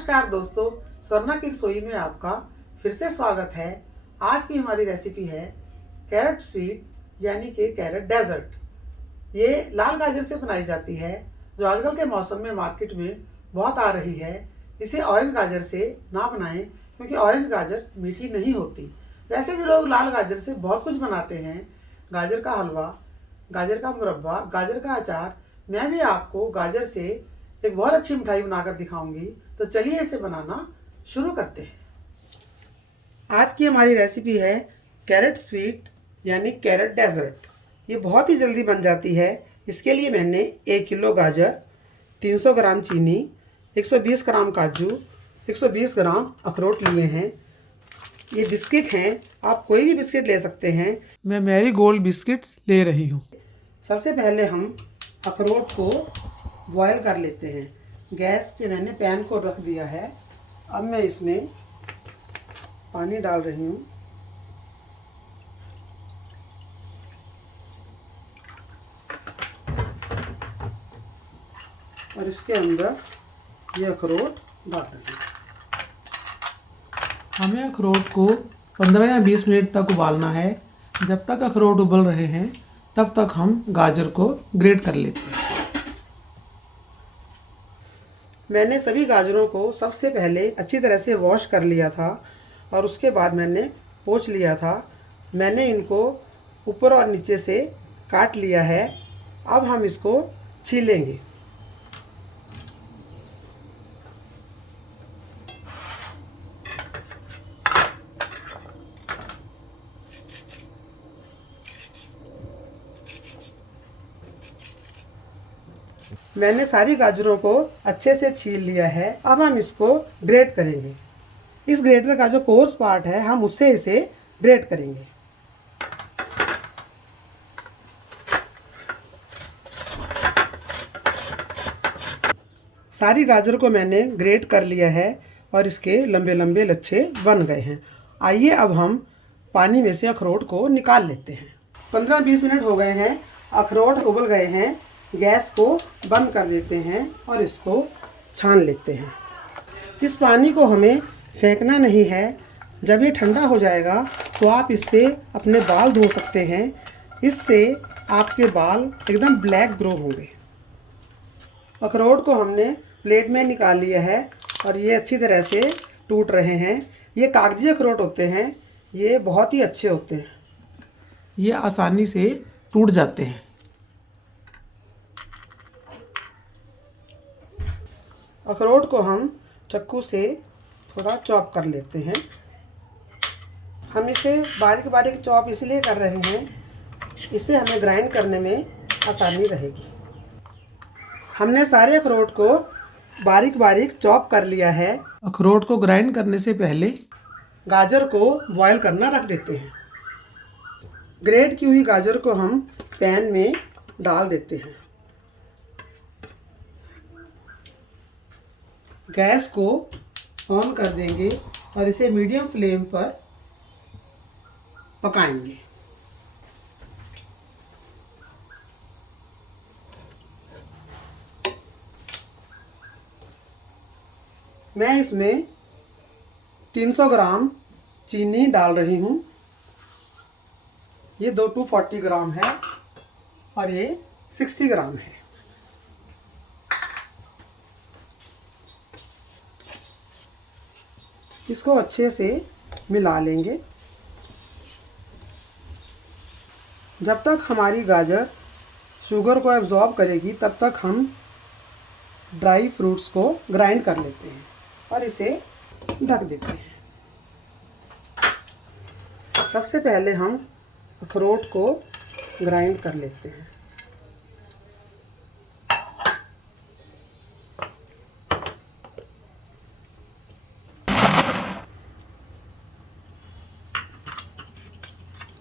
नमस्कार दोस्तों, स्वर्णा की रसोई में आपका फिर से स्वागत है। आज की हमारी रेसिपी है कैरेट स्वीट यानी कि कैरेट डेजर्ट। ये लाल गाजर से बनाई जाती है जो आजकल के मौसम में मार्केट में बहुत आ रही है। इसे ऑरेंज गाजर से ना बनाएं क्योंकि ऑरेंज गाजर मीठी नहीं होती। वैसे भी लोग लाल गाजर से बहुत कुछ बनाते हैं, गाजर का हलवा, गाजर का मुरब्बा, गाजर का अचार। मैं भी आपको गाजर से एक बहुत अच्छी मिठाई बनाकर दिखाऊंगी। तो चलिए इसे बनाना शुरू करते हैं। आज की हमारी रेसिपी है कैरेट स्वीट यानी कैरेट डेजर्ट। ये बहुत ही जल्दी बन जाती है। इसके लिए मैंने 1 किलो गाजर, 300 ग्राम चीनी, 120 ग्राम काजू, 120 ग्राम अखरोट लिए हैं। ये बिस्किट हैं, आप कोई भी बिस्किट ले सकते हैं। मैं मैरी गोल्ड बिस्किट्स ले रही हूँ। सबसे पहले हम अखरोट को बॉयल कर लेते हैं। गैस पे मैंने पैन को रख दिया है। अब मैं इसमें पानी डाल रही हूँ। और इसके अंदर ये अखरोट डाल रही हूँ। हमें अखरोट को 15 या 20 मिनट तक उबालना है। जब तक अखरोट उबल रहे हैं तब तक हम गाजर को ग्रेट कर लेते हैं। मैंने सभी गाजरों को सबसे पहले अच्छी तरह से वॉश कर लिया था और उसके बाद मैंने पोंछ लिया था। मैंने इनको ऊपर और नीचे से काट लिया है। अब हम इसको छीलेंगे। मैंने सारी गाजरों को अच्छे से छील लिया है। अब हम इसको ग्रेट करेंगे। इस ग्रेटर का जो कोर्स पार्ट है हम उससे इसे ग्रेट करेंगे। सारी गाजर को मैंने ग्रेट कर लिया है और इसके लंबे लंबे लच्छे बन गए हैं। आइए अब हम पानी में से अखरोट को निकाल लेते हैं। 15-20 मिनट हो गए हैं, अखरोट उबल गए हैं। गैस को बंद कर देते हैं और इसको छान लेते हैं। इस पानी को हमें फेंकना नहीं है। जब ये ठंडा हो जाएगा तो आप इससे अपने बाल धो सकते हैं। इससे आपके बाल एकदम ब्लैक ग्रो होंगे। अखरोट को हमने प्लेट में निकाल लिया है और ये अच्छी तरह से टूट रहे हैं। ये कागजी अखरोट होते हैं, ये बहुत ही अच्छे होते हैं। ये आसानी से टूट जाते हैं। अखरोट को हम चाकू से थोड़ा चॉप कर लेते हैं। हम इसे बारीक बारीक चॉप इसलिए कर रहे हैं, इससे हमें ग्राइंड करने में आसानी रहेगी। हमने सारे अखरोट को बारीक बारीक चॉप कर लिया है। अखरोट को ग्राइंड करने से पहले गाजर को बॉयल करना रख देते हैं। ग्रेट की हुई गाजर को हम पैन में डाल देते हैं। गैस को ऑन कर देंगे और इसे मीडियम फ्लेम पर पकाएंगे। मैं इसमें 300 ग्राम चीनी डाल रही हूँ। ये 240 ग्राम है और ये 60 ग्राम है। इसको अच्छे से मिला लेंगे। जब तक हमारी गाजर शुगर को एब्जॉर्ब करेगी तब तक हम ड्राई फ्रूट्स को ग्राइंड कर लेते हैं और इसे ढक देते हैं। सबसे पहले हम अखरोट को ग्राइंड कर लेते हैं।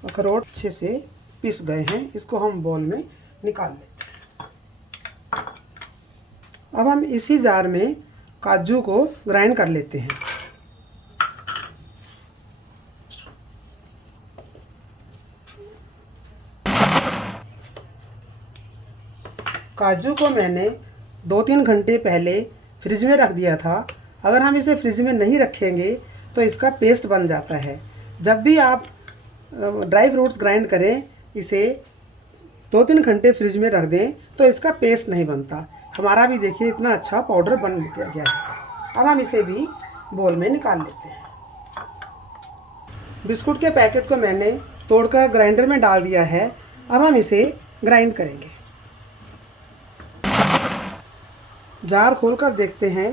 अखरोट अच्छे से पिस गए हैं, इसको हम बाउल में निकाल लेते हैं। अब हम इसी जार में काजू को ग्राइंड कर लेते हैं। काजू को मैंने 2-3 घंटे पहले फ्रिज में रख दिया था। अगर हम इसे फ्रिज में नहीं रखेंगे तो इसका पेस्ट बन जाता है। जब भी आप ड्राई फ्रूट्स ग्राइंड करें, इसे 2-3 घंटे फ्रिज में रख दें तो इसका पेस्ट नहीं बनता। हमारा भी देखिए इतना अच्छा पाउडर बन गया है। अब हम इसे भी बोल में निकाल लेते हैं। बिस्कुट के पैकेट को मैंने तोड़कर ग्राइंडर में डाल दिया है। अब हम इसे ग्राइंड करेंगे। जार खोलकर देखते हैं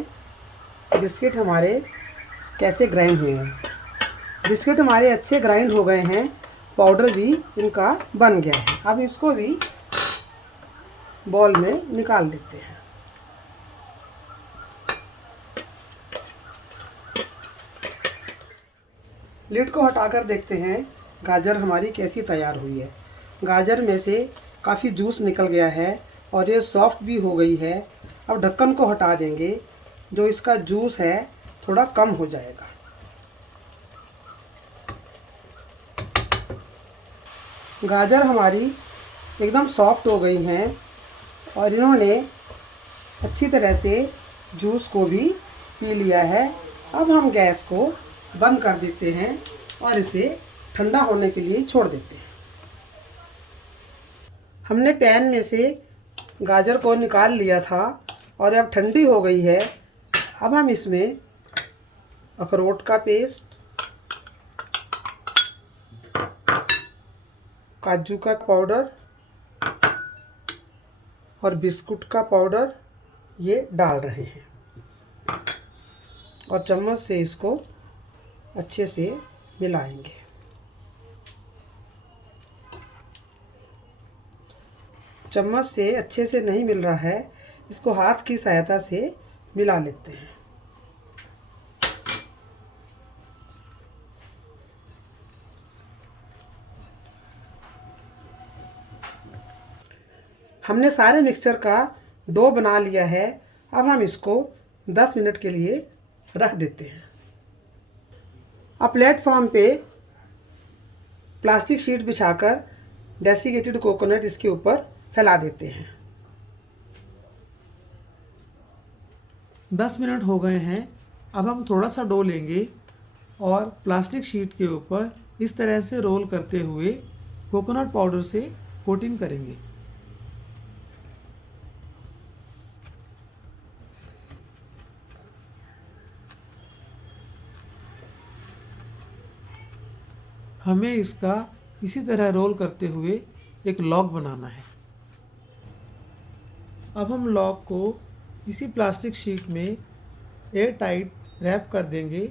बिस्किट हमारे कैसे ग्राइंड हुए हैं। बिस्किट हमारे अच्छे ग्राइंड हो गए हैं, पाउडर भी इनका बन गया है। अब इसको भी बॉल में निकाल लेते हैं। लिड को हटाकर देखते हैं गाजर हमारी कैसी तैयार हुई है। गाजर में से काफ़ी जूस निकल गया है और ये सॉफ्ट भी हो गई है। अब ढक्कन को हटा देंगे, जो इसका जूस है थोड़ा कम हो जाएगा। गाजर हमारी एकदम सॉफ्ट हो गई हैं और इन्होंने अच्छी तरह से जूस को भी पी लिया है। अब हम गैस को बंद कर देते हैं और इसे ठंडा होने के लिए छोड़ देते हैं। हमने पैन में से गाजर को निकाल लिया था और अब ठंडी हो गई है। अब हम इसमें अखरोट का पेस्ट, काजू का पाउडर और बिस्कुट का पाउडर ये डाल रहे हैं और चम्मच से इसको अच्छे से मिलाएंगे। चम्मच से अच्छे से नहीं मिल रहा है, इसको हाथ की सहायता से मिला लेते हैं। हमने सारे मिक्सचर का डो बना लिया है। अब हम इसको 10 मिनट के लिए रख देते हैं। अब प्लेटफॉर्म पे प्लास्टिक शीट बिछाकर डेसिकेटेड कोकोनट इसके ऊपर फैला देते हैं। 10 मिनट हो गए हैं। अब हम थोड़ा सा डो लेंगे और प्लास्टिक शीट के ऊपर इस तरह से रोल करते हुए कोकोनट पाउडर से कोटिंग करेंगे। हमें इसका इसी तरह रोल करते हुए एक लॉक बनाना है। अब हम लॉक को इसी प्लास्टिक शीट में एयर टाइट रैप कर देंगे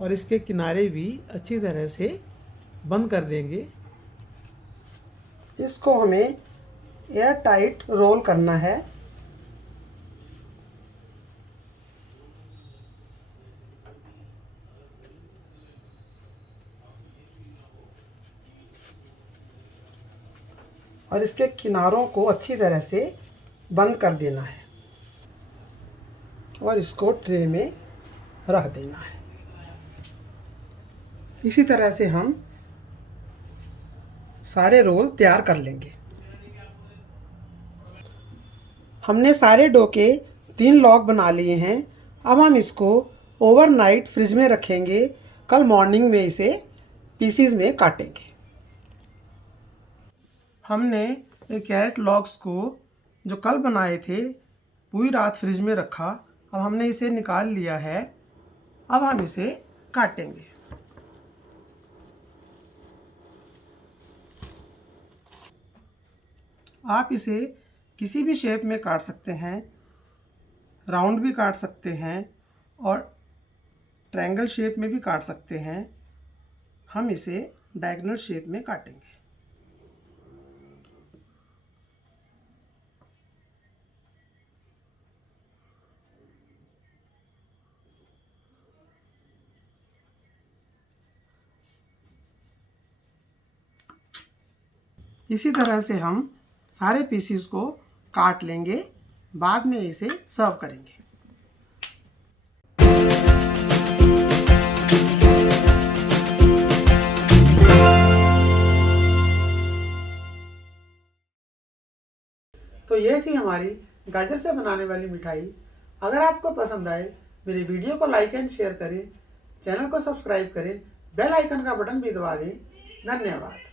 और इसके किनारे भी अच्छी तरह से बंद कर देंगे। इसको हमें एयर टाइट रोल करना है। और इसके किनारों को अच्छी तरह से बंद कर देना है और इसको ट्रे में रख देना है। इसी तरह से हम सारे रोल तैयार कर लेंगे। हमने सारे डो के 3 लॉक बना लिए हैं। अब हम इसको ओवरनाइट फ्रिज में रखेंगे। कल मॉर्निंग में इसे पीसीज में काटेंगे। हमने ये कैरेट लॉक्स को जो कल बनाए थे पूरी रात फ्रिज में रखा। अब हमने इसे निकाल लिया है। अब हम इसे काटेंगे। आप इसे किसी भी शेप में काट सकते हैं, राउंड भी काट सकते हैं और ट्रायंगल शेप में भी काट सकते हैं। हम इसे डायगोनल शेप में काटेंगे। इसी तरह से हम सारे पीसीस को काट लेंगे। बाद में इसे सर्व करेंगे। तो ये थी हमारी गाजर से बनाने वाली मिठाई। अगर आपको पसंद आए मेरे वीडियो को लाइक एंड शेयर करें, चैनल को सब्सक्राइब करें, बेल आइकन का बटन भी दबा दें। धन्यवाद।